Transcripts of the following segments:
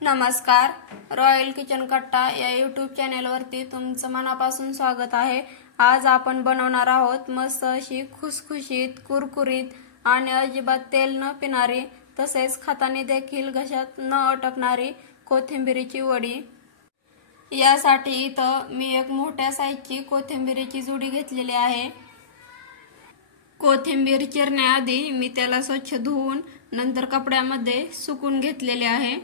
नमस्कार, royal kitchen कट्टा या यूट्यूब चॅनेलवरती तुमचं मनापासून स्वागत आहे। आज आपण बनवणार आहोत मस्त अशी खुसखुशीत, कुरकुरीत आणि अजिबात तेल न पिणारी तसेच खाताना देखील घशात न अटकणारी कोथिंबीरीची वडी। यासाठी इथं मी एक मोठ्या साईजची कोथिंबीरीची जुडी घेतलेली आहे। कोथिंबीर चिरण्याआधी मी त्याला स्वच्छ धुवून नंतर कपड्यामध्ये सुकून घेतलेले आहे।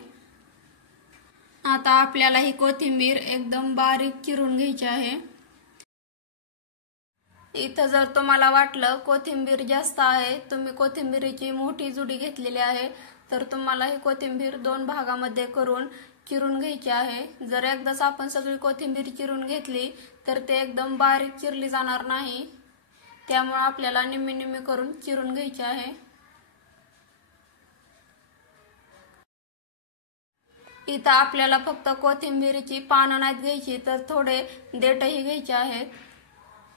आता आपल्याला ही कोथिंबीर एकदम बारीक चिरून घ्यायची आहे। इथं जर तुम्हाला वाटलं कोथिंबीर जास्त आहे, तुम्ही कोथिंबीरीची मोठी जुडी घेतलेली आहे, तर तुम्हाला ही कोथिंबीर दोन भागामध्ये करून चिरून घ्यायची आहे। जर एकदाच आपण सगळी कोथिंबीर चिरून घेतली तर ते एकदम बारीक चिरली जाणार नाही, त्यामुळे आपल्याला निम्मी निम्मी करून चिरून घ्यायची आहे। इथं आपल्याला फक्त कोथिंबीरीची पानं नाहीत घ्यायची, तर थोडे देठही घ्यायचे आहेत।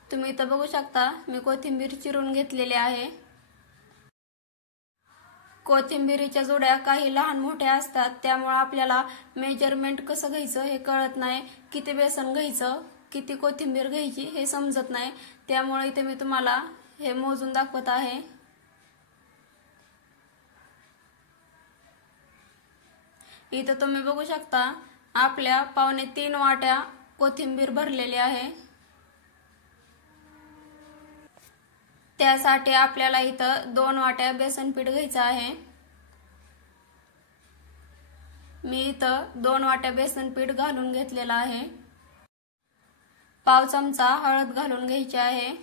तुम्ही इथं बघू शकता मी कोथिंबीर चिरून घेतलेली आहे। कोथिंबीरीच्या जुड्या काही लहान मोठ्या असतात, त्यामुळे आपल्याला मेजरमेंट कसं घ्यायचं हे कळत नाही, किती बेसन घ्यायचं, किती कोथिंबीर घ्यायची हे समजत नाही, त्यामुळे इथे मी तुम्हाला हे मोजून दाखवत आहे। इथं तुम्ही बघू शकता आपल्या 2.25 वाट्या कोथिंबीर भरलेली आहे। त्यासाठी आपल्याला इथं 2 वाट्या बेसन पीठ घ्यायचं आहे। मी इथं 2 वाट्या बेसन पीठ घालून घेतलेला आहे। पाव चमचा हळद घालून घ्यायची आहे,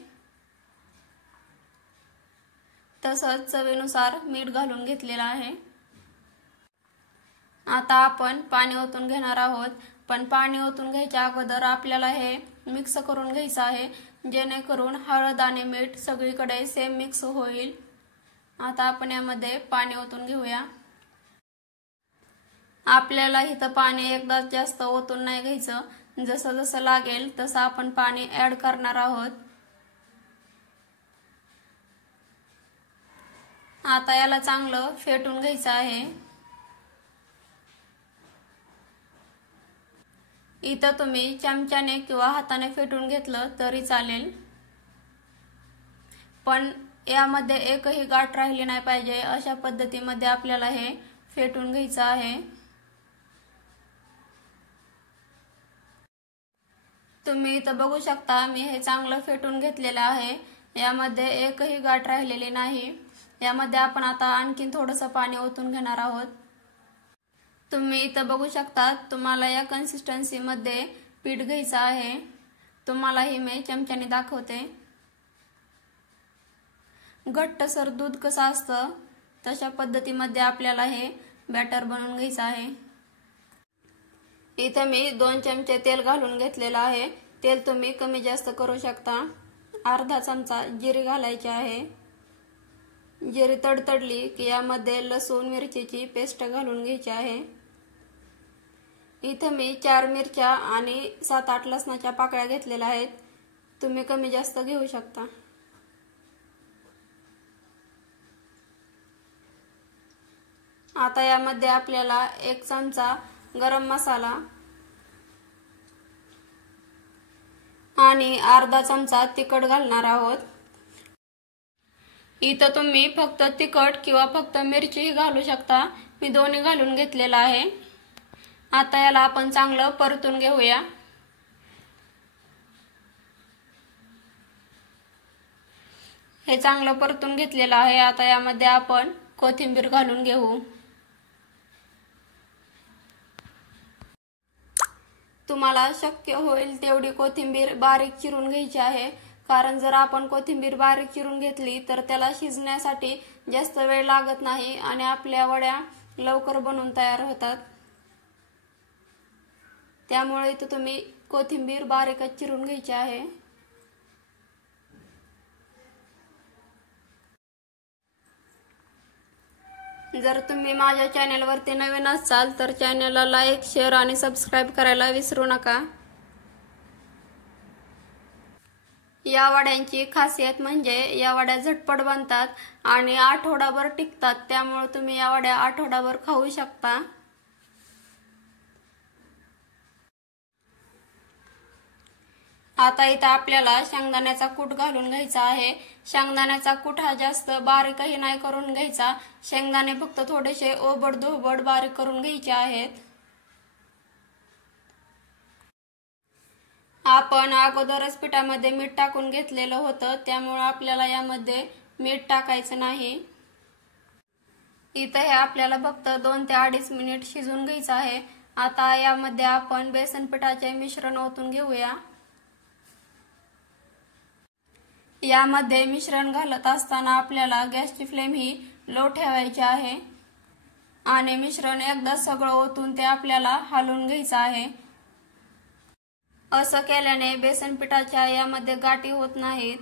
तसंच चवीनुसार मीठ घालून घेतलेलं आहे। आता आपण पाणी ओतून घेणार आहोत, पण पाणी ओतून घ्यायच्या अगोदर आपल्याला हे मिक्स करून घ्यायचं आहे, जेणेकरून हळद आणि मीठ सगळीकडे सेम मिक्स होईल। आता आपण यामध्ये पाणी ओतून घेऊया। आपल्याला इथं पाणी एकदा जास्त ओतून नाही घ्यायचं, जसं जसं लागेल तसं आपण पाणी ऍड करणार आहोत। आता याला चांगलं फेटून घ्यायचं आहे। इथं तुम्ही चमच्याने किंवा हाताने फेटून घेतलं तरी चालेल, पण यामध्ये एकही गाठ राहिली नाही पाहिजे, अशा पद्धतीमध्ये आपल्याला हे फेटून घ्यायचं आहे। तुम्ही इथं बघू शकता मी हे चांगलं फेटून घेतलेलं आहे, यामध्ये एकही गाठ राहिलेली नाही। यामध्ये आपण आता आणखीन थोडंसं पाणी ओतून घेणार आहोत। तुम्ही इथं बघू शकता तुम्हाला या कन्सिस्टन्सी मध्ये पीठ घ्यायचं आहे। तुम्हाला ही मी चमच्याने दाखवते। घट्टसर दूध कसं असतं तशा पद्धतीमध्ये आपल्याला हे बॅटर बनवून घ्यायचं आहे। इथं मी 2 चमचे तेल घालून घेतलेलं आहे। तेल तुम्ही कमी जास्त करू शकता। अर्धा चमचा जिरे घालायचे आहे। जिरे तडतडली की यामध्ये लसूण मिरचीची पेस्ट घालून घ्यायची आहे। इथं मी 4 मिरच्या आणि 7-8 लसणाच्या पाकळ्या घेतलेल्या आहेत, तुम्ही कमी जास्त घेऊ शकता। आता यामध्ये आपल्याला 1 चमचा गरम मसाला आणि अर्धा चमचा तिखट घालणार आहोत। इथं तुम्ही फक्त तिखट किंवा फक्त मिरची घालू शकता, मी दोन्ही घालून घेतलेला आहे। आता याला आपण चांगलं परतून घेऊया। हे चांगलं परतून घेतलेलं आहे। आता यामध्ये आपण कोथिंबीर घालून घेऊ। तुम्हाला शक्य होईल तेवढी कोथिंबीर बारीक चिरून घ्यायची आहे, कारण जर आपण कोथिंबीर बारीक चिरून घेतली तर त्याला शिजण्यासाठी जास्त वेळ लागत नाही आणि आपल्या वड्या लवकर बनून तयार होतात। त्यामुळे इथं तुम्ही कोथिंबीर बारीकच चिरून घ्यायची आहे। जर तुम्ही माझ्या चॅनेलवरती नवीन असाल तर चॅनेलला लाईक, शेअर आणि सबस्क्राइब करायला विसरू नका। या वड्यांची खासियत म्हणजे या वड्या झटपट बनतात आणि आठवडाभर टिकतात, त्यामुळे तुम्ही या वड्या आठवडाभर खाऊ शकता। आता इथं आपल्याला शेंगदाण्याचा कूट घालून घ्यायचा आहे। शेंगदाण्याचा कूट हा जास्त बारीकही नाही करून घ्यायचा, शेंगदाणे फक्त थोडेसे ओबड-धोबड बारीक करून घ्यायचे आहेत। आपण अगोदरच पिठामध्ये मीठ टाकून घेतलेलं होतं, त्यामुळे आपल्याला यामध्ये मीठ टाकायचं नाही। इथं हे आपल्याला फक्त 2 ते 2.5 मिनिट शिजवून घ्यायचं आहे। आता यामध्ये आपण बेसन पिठाचे मिश्रण ओतून घेऊया। यामध्ये मिश्रण घालत असताना आपल्याला गॅसची फ्लेम ही लो ठेवायची आहे आणि मिश्रण एकदा सगळं ओतून ते आपल्याला हलवून घ्यायचं आहे। असं केल्याने बेसन पिठाच्या यामध्ये गाठी होत नाहीत।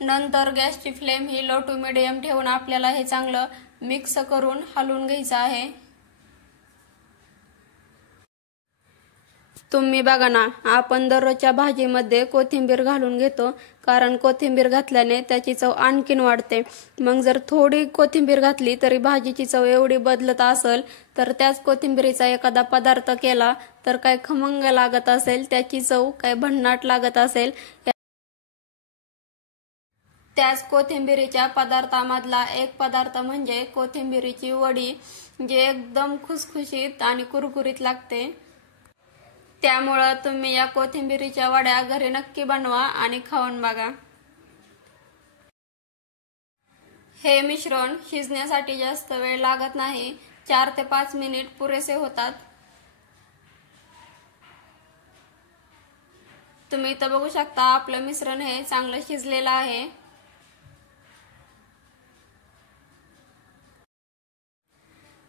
नंतर गॅसची फ्लेम ही लो टू मीडियम ठेवून आपल्याला हे चांगलं मिक्स करून हलवून घ्यायचं आहे। तुम्ही बघा ना, आपण दररोजच्या भाजीमध्ये कोथिंबीर घालून घेतो, कारण कोथिंबीर घातल्याने त्याची चव आणखीन वाढते। मग जर थोडी कोथिंबीर घातली तरी भाजीची चव एवढी बदलत असेल, तर त्याच कोथिंबीरीचा एखादा पदार्थ केला तर काय खमंग लागत असेल, त्याची चव काय भन्नाट लागत असेल। त्याच कोथिंबीरीच्या पदार्थामधला एक पदार्थ म्हणजे कोथिंबीरीची वडी, जे एकदम खुसखुशीत आणि कुरकुरीत लागते। त्यामुळे तुम्ही या कोथिंबीरीच्या वड्या घरी नक्की बनवा आणि खाऊन बघा। हे मिश्रण शिजण्यासाठी जास्त वेळ लागत नाही, 4 ते 5 मिनिट पुरेसे होतात। तुम्ही इथं बघू शकता आपलं मिश्रण हे चांगलं शिजलेलं आहे।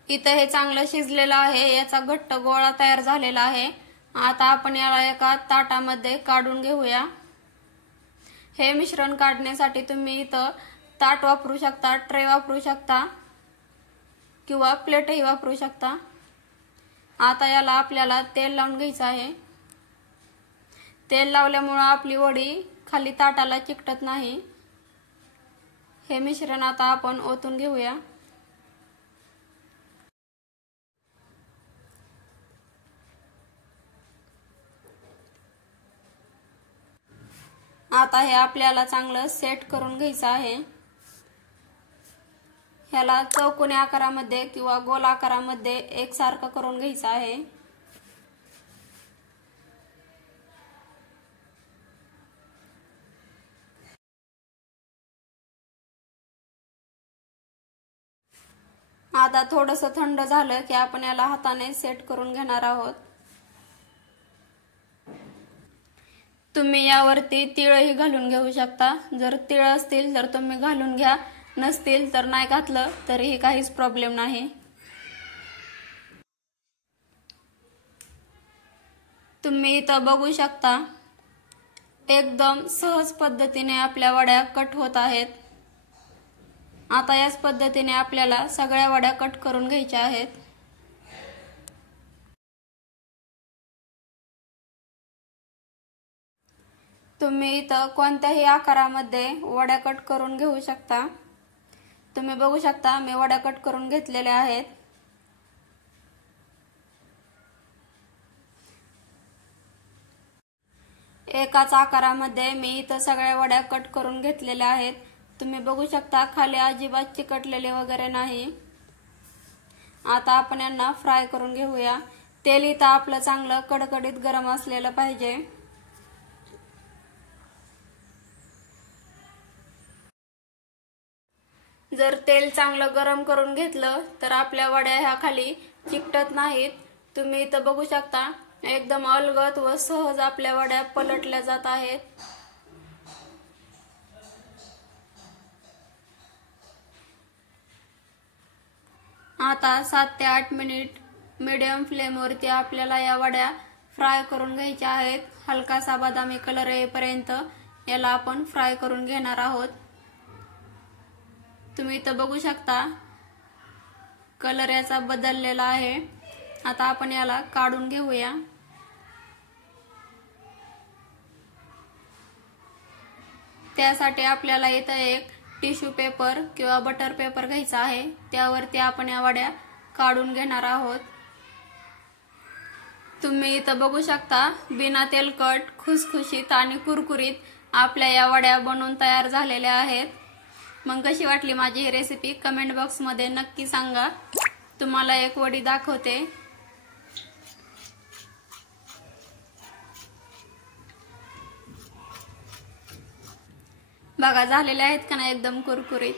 इथं हे चांगलं शिजलेलं आहे, याचा घट्ट गोळा तयार झालेला आहे। आता आपण याला एका ताटामध्ये काढून घेऊया। हे मिश्रण काढण्यासाठी तुम्ही इथं ताट वापरू शकता, ट्रे वापरू शकता किंवा प्लेटही वापरू शकता। आता याला आपल्याला तेल लावून घ्यायचं आहे। तेल लावल्यामुळे आपली वडी खाली ताटाला चिकटत नाही। हे मिश्रण आता आपण ओतून घेऊया। आता हे आपल्याला चांगलं सेट करून घ्यायचं आहे। ह्याला चौकोनी आकारामध्ये किंवा गोल आकारामध्ये एकसारखं करून घ्यायचं आहे। आता थोडंसं थंड झालं की आपण याला हाताने सेट करून घेणार आहोत। तुम्ही यावरती तीळही घालून घेऊ शकता, जर तीळ असतील तर तुम्ही घालून घ्या, नसतील तर नाही घातलं तरीही काहीच प्रॉब्लेम नाही। तुम्ही इथं बघू शकता एकदम सहज पद्धतीने आपल्या वड्या कट होत आहेत। आता याच पद्धतीने आपल्याला सगळ्या वड्या कट करून घ्यायच्या आहेत। तुम्ही इथं कोणत्याही आकारामध्ये वड्या कट करून घेऊ शकता। तुम्ही बघू शकता मी वड्या कट करून घेतलेल्या आहेत। एकाच आकारामध्ये मी इथं सगळ्या वड्या कट करून घेतलेल्या आहेत। तुम्ही बघू शकता खाली अजिबात चिकटलेले वगैरे नाही। आता आपण यांना फ्राय करून घेऊया। तेल इथं आपलं चांगलं कडकडीत गरम असलेलं पाहिजे। जर तेल चांगलं गरम करून घेतलं तर आपल्या वड्या ह्या खाली चिकटत नाहीत। तुम्ही इथं बघू शकता एकदम अलगद व सहज आपल्या वड्या पलटल्या जात आहेत। आता 7 ते 8 मिनिट मीडियम फ्लेमवरती आपल्याला या वड्या फ्राय करून घ्यायच्या आहेत। हलकासा बदामी कलर येईपर्यंत याला आपण फ्राय करून घेणार आहोत। तुम्ही इथं बघू शकता कलर याचा बदललेला आहे। आता आपण याला काढून घेऊया। त्यासाठी आपल्याला इथं एक टिश्यू पेपर किंवा बटर पेपर घ्यायचा आहे, त्यावरती आपण या वड्या काढून घेणार आहोत। तुम्ही इथं बघू शकता बिना तेलकट खुसखुशीत आणि कुरकुरीत आपल्या या वड्या बनवून तयार झालेल्या आहेत। मग कशी वाटली माझी ही रेसिपी कमेंट बॉक्स मध्ये नक्की सांगा। तुम्हाला एक वडी दाखवते। बघा झालेले आहेत का नाही एकदम कुरकुरीत।